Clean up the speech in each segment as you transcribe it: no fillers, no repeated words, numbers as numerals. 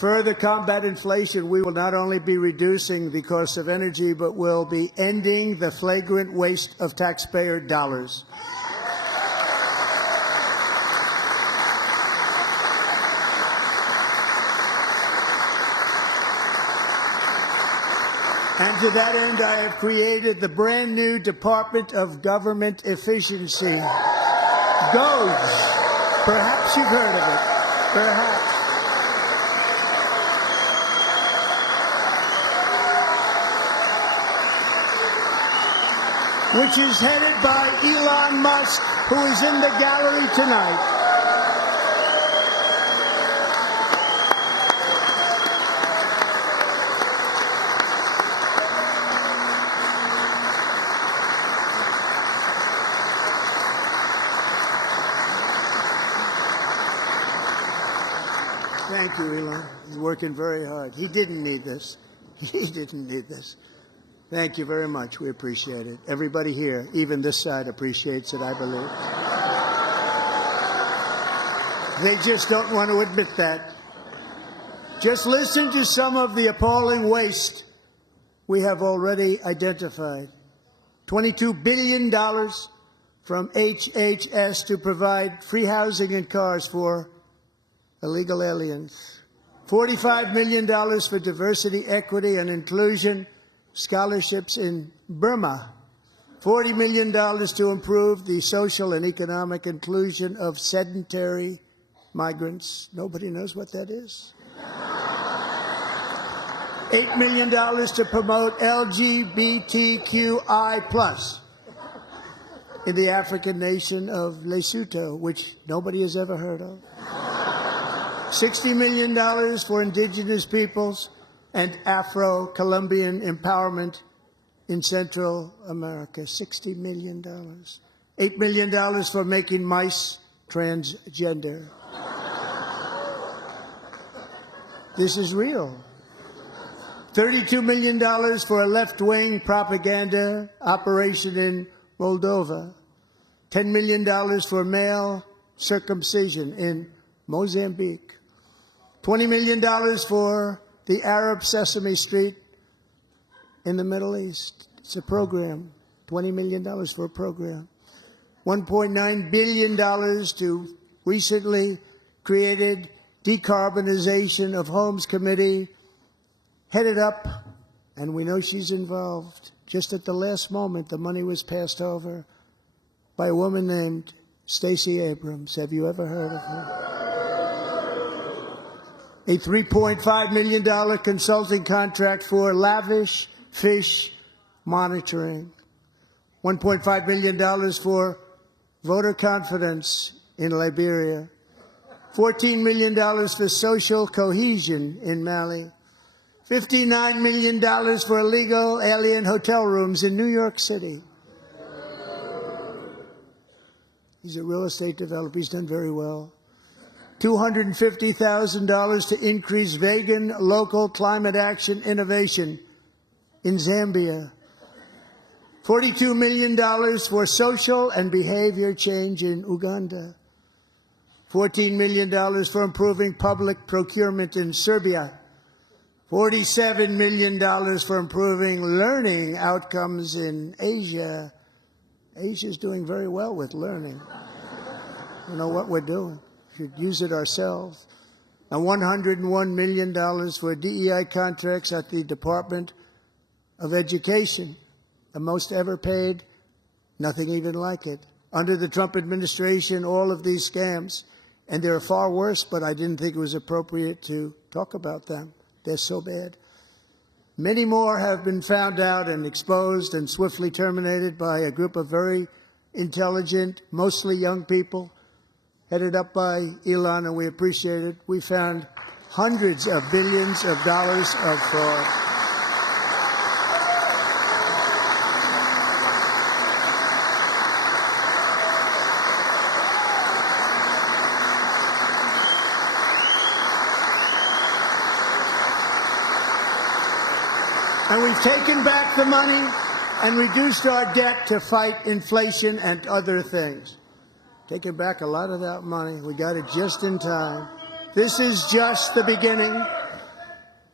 further combat inflation, we will not only be reducing the cost of energy, but will be ending the flagrant waste of taxpayer dollars. And to that end, I have created the brand new Department of Government Efficiency, DOGE. Perhaps you've heard of it. Perhaps. Which is headed by Elon Musk, who is in the gallery tonight. Thank you, Elon. He's working very hard. He didn't need this. He didn't need this. Thank you very much. We appreciate it. Everybody here, even this side, appreciates it, I believe. They just don't want to admit that. Just listen to some of the appalling waste we have already identified. $22 billion from HHS to provide free housing and cars for illegal aliens. $45 million for diversity, equity, and inclusion scholarships in Burma. $40 million to improve the social and economic inclusion of sedentary migrants. Nobody knows what that is. $8 million to promote LGBTQI+ in the African nation of Lesotho, which nobody has ever heard of. $60 million for indigenous peoples and Afro-Colombian empowerment in Central America. $60 million. $8 million for making mice transgender. This is real. $32 million for a left-wing propaganda operation in Moldova. $10 million for male circumcision in Mozambique. $20 million for the Arab Sesame Street in the Middle East. It's a program. $20 million for a program. $1.9 billion to recently created Decarbonization of Homes Committee, headed up, and we know she's involved. Just at the last moment, the money was passed over by a woman named Stacey Abrams. Have you ever heard of her? A $3.5 million consulting contract for lavish fish monitoring. $1.5 million for voter confidence in Liberia. $14 million for social cohesion in Mali. $59 million for illegal alien hotel rooms in New York City. He's a real estate developer. He's done very well. $250,000 to increase vegan local climate action innovation in Zambia. $42 million for social and behavior change in Uganda. $14 million for improving public procurement in Serbia. $47 million for improving learning outcomes in Asia. Asia's doing very well with learning. You know what we're doing. Should use it ourselves. And $101 million for DEI contracts at the Department of Education, the most ever paid, nothing even like it. Under the Trump administration, all of these scams, and they're far worse, but I didn't think it was appropriate to talk about them. They're so bad. Many more have been found out and exposed and swiftly terminated by a group of very intelligent, mostly young people, headed up by Elon, and we appreciate it. We found hundreds of billions of dollars of fraud. And we've taken back the money and reduced our debt to fight inflation and other things. Taking back a lot of that money. We got it just in time. This is just the beginning.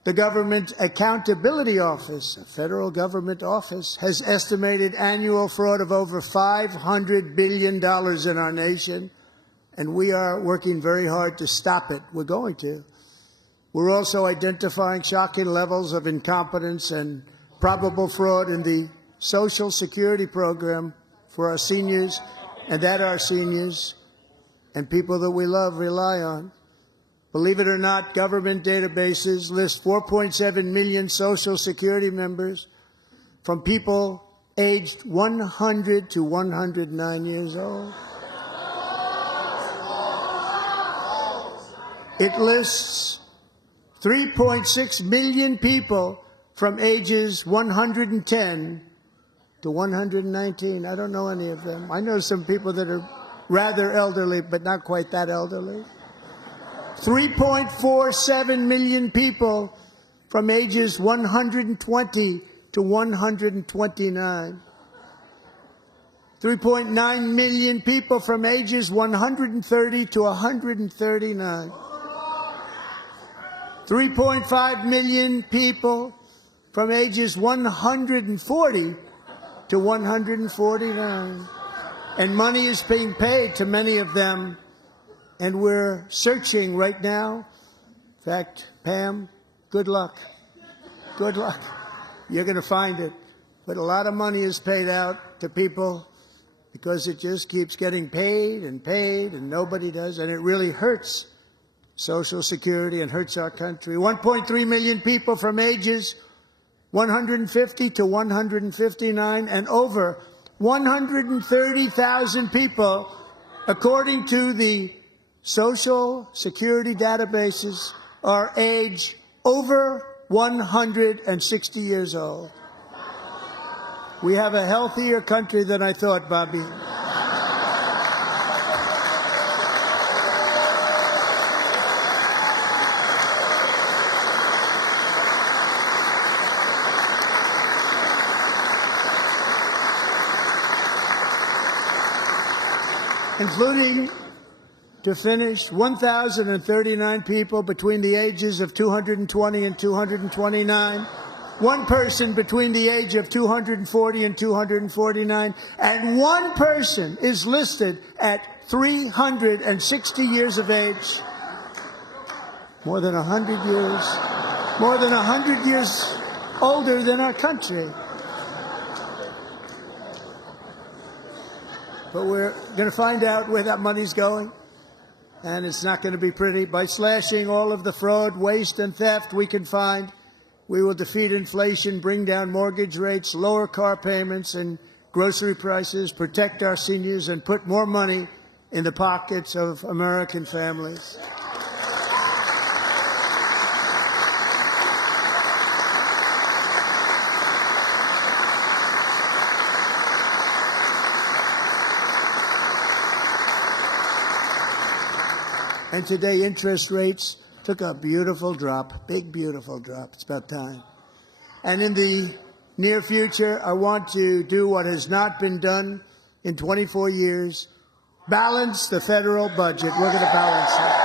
The Government Accountability Office, a federal government office, has estimated annual fraud of over $500 billion in our nation, and we are working very hard to stop it. We're going to. We're also identifying shocking levels of incompetence and probable fraud in the Social Security program for our seniors and that our seniors and people that we love rely on. Believe it or not, government databases list 4.7 million Social Security members from people aged 100 to 109 years old. It lists 3.6 million people from ages 110 to 119. I don't know any of them. I know some people that are rather elderly, but not quite that elderly. 3.47 million people from ages 120 to 129. 3.9 million people from ages 130 to 139. 3.5 million people from ages 140 to 149. And money is being paid to many of them, and we're searching right now. In fact, Pam, good luck. Good luck. You're going to find it. But a lot of money is paid out to people because it just keeps getting paid, and nobody does, and it really hurts Social Security and hurts our country. 1.3 million people from ages 150 to 159, and over 130,000 people, according to the Social Security databases, are age over 160 years old. We have a healthier country than I thought, Bobby. Including, to finish, 1,039 people between the ages of 220 and 229, one person between the age of 240 and 249, and one person is listed at 360 years of age. More than 100 years older than our country. But we're going to find out where that money's going, and it's not going to be pretty. By slashing all of the fraud, waste, and theft we can find, we will defeat inflation, bring down mortgage rates, lower car payments and grocery prices, protect our seniors, and put more money in the pockets of American families. And today, interest rates took a beautiful drop, big, beautiful drop. It's about time. And in the near future, I want to do what has not been done in 24 years, balance the federal budget. We're going to balance it.